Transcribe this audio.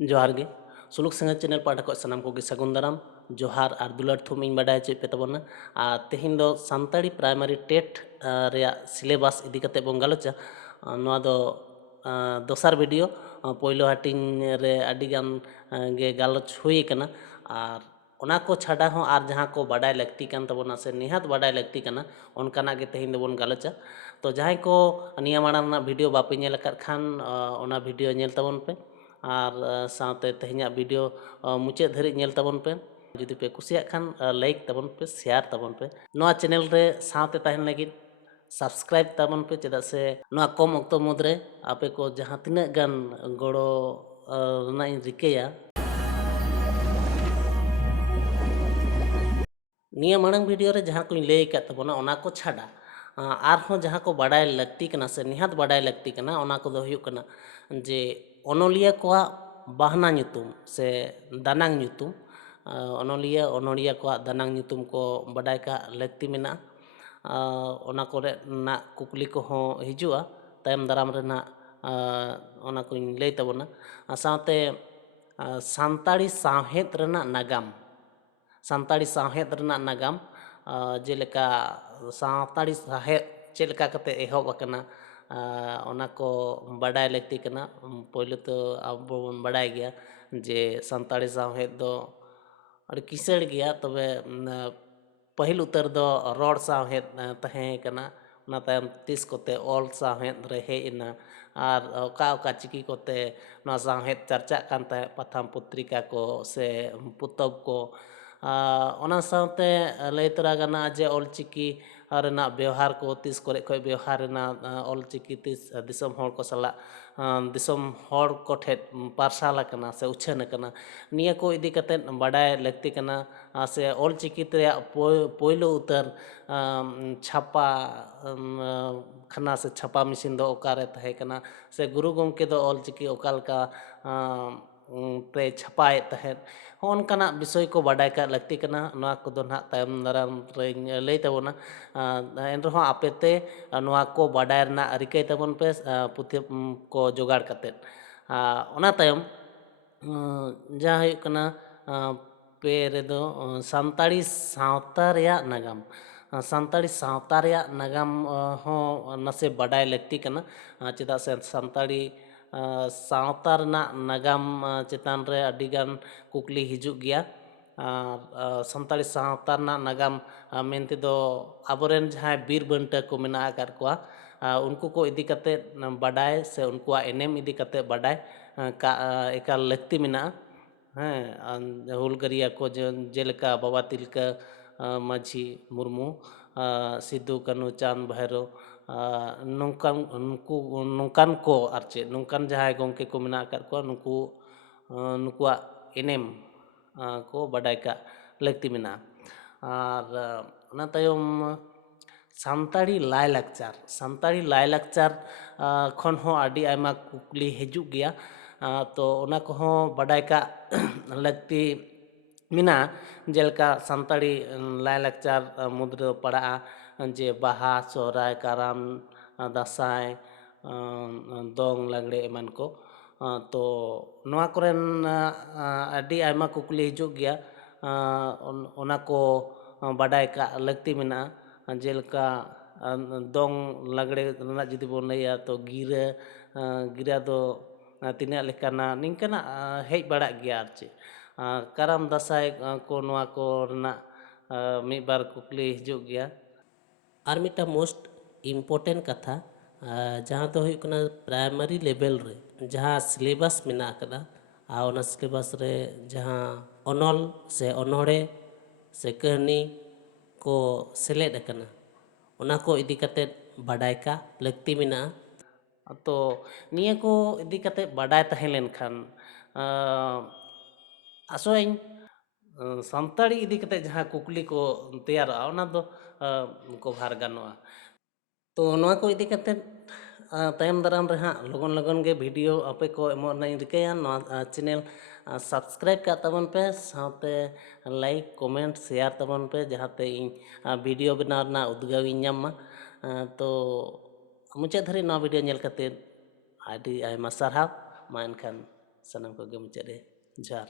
जोहार गे सुलुक संगत चैनल पाठा को सनाम को सगुन दाराम जोहार और दुलार थुम इन बाडा चे पे तबना तेहिन दो सानताड़ी प्राइमरी टेट रेया सिलेबस इदी कते बों गालोचा नोआ दो दोसार वीडियो पोइलो हाटिंग रे अडिगान गे गालोच हुई कना और ओना को छाडा हो और जहाँ को बाडाय लगती कान तबना से निहात बाडाय लगती कना ओनकाना गे तेहिन दो बों गालोचा तो जहाँ को निया माड़ांग ना वीडियो बापे नेल अकाद खान ओना वीडियो नेल तबन पे और साथ तेहना वीडियो मुचाद धारि नेल तबन पे जुदी पे कुसिया खान लाइक तबन पे शेयर तबन पे नोआ चैनल रे साथ तहन लगी सब्सक्राइब तबन पे चेदा से नोआ कम अक्तो मुद्रे आपे को जहाँ तिना गान गड़ो ना रिकेया निया मांग वीडियो रे जहाँ को लay का तबना ओना को छाड़ा आरहों जहाँ को बाडाय लगती कना से निहात बाडाय लगती कना ओना को दो हुयुग कना जे ओनोलिया कोआ बहना ᱧᱩᱛᱩᱢ से दानांग ᱧᱩᱛᱩᱢ ओनोलिया ओनोलिया कोआ दानांग ᱧᱩᱛᱩᱢ को बाडाय का लगती मेना ओना कोरे ना कुकली को हो हिजुआ तायम दाराम रे ना ओना को लay तबना साथे सानताड़ी साहेद रेना नागाम सानताड़ी साहेद रेना नागाम जेलेका सानताड़ी साहेद चेलका कते एहब अकना ओना को बाडाय लगती कना पहले तो अब बन बाडाय गया जे सानताड़ी साहेद दो अरे किसड़ गया तबे पहिल उतर दो रॉड साहेद तहे कना ना तायम तीस कोते ऑल साहेद रे हेना और ओका ओका चिकी कोते ना साहेद चर्चा कान तहे पथम पत्रिका को से पुतब को ओना साथे लय तरा गाना जे ऑलचिकी रेना व्यवहार को तीस करे खय व्यवहार रेना ऑलचिकी तीस दिसम हॉल को सला दिसम हॉल को ठे पारसाल कना से उछन कना निया को इदी कते बाडाय लगती कना से ऑलचिकी ते पोइलो उतर छापा खना से छापा मशीन दो ओकारे तहे कना से गुरु गोमके दो ऑलचिकी ओकाल का ते छपाए तहे होनकाना विषय को बाडाय का लगती कना नोआ को दो ना तायम दाराम रे लय तबना एन रहो आपेते नोआ को बाडाय ना रिकय तबन पे पुथि को जोगाड़ कते ओना तायम जा हुयुग कना पे रेदो सानताड़ी सावता रेया नागाम सानताड़ी सावता रेया नागाम हो नसे बाडाय लगती कना चेदा से सानताड़ी सावता रेना नागाम चेतान रे अडिगान कुकली हिजुग गया सानताड़ी सावता रेना नागाम मेनते दो आबोरेन जहां बीर बंटा को मेना आकार कोआ उनको को इदी कते बाडाय से उनको एनेम इदी कते बाडाय का एकाल लगती मेना हैं हुलगरिया को जेलका बाबा तिलका माझी मुर्मू सिद्धू कानू चांद भैरो नौकान उनको नौकान को आरचे नौकान जहाँ गोंके को मेना कर को नुकु नुकुआ एनेम को बाडाय का लगती मेना और ना तायम सानताड़ी लाय लाकचार खन हो आदि आयमा कुकली हिजुग गया तो ओना को हो बाडाय का लगती मिना जेलका सानताड़ी लाय लाकचार मुद्रे पड़ा जे बाहा सोहराय काराम दासाय दोंग लागड़े एमन को तो नोआ कोरेन आदि आयमा कुकली हिजुग गया ओना को बाडाय का लगती मेना जेलका दोंग लागड़े रना जुदी बोन लैया तो गिरा गिरा दो तिना लेकाना निंकाना हेज बाड़ा गया आर चे काराम दासाय को नोआ को रना मी बार कुकली हिजुग गया और मिटा मोस्ट इम्पोर्टेंट कथा जहाँ तो हुई कना प्राइमरी लेवल रे जहाँ सिलेबस मेना कदा ओना सिलेबस रे जहाँ ओनल से ओनोड़े से कहानी को सेलेद कना ओना को इदी कते बाडाय का लगती मेना तो निया को इदी कते बाडाय तहे लेनखान आसोइन सानताड़ी इदी कते जहाँ कुकली को तैयार ओना दो को भार गानोआ तो नोआ को इदी कते तायम दाराम रे हाँ लगन लगन गे वीडियो आपे को एमो ना रिकाया नोआ चैनल सब्सक्राइब का तबन पे साथे लाइक कमेंट शेयर तबन पे जहाते इन वीडियो बनाव ना उद्गाव ᱧᱟᱢ तो मुचाद धारि नोआ वीडियो नेल कते आदि आयमा सारहाव मा एनखान ᱥᱟᱱᱟᱢ ᱠᱚᱜᱮ ᱢᱩᱪᱟᱹᱫ ᱨᱮ ᱡᱚᱦᱟᱨ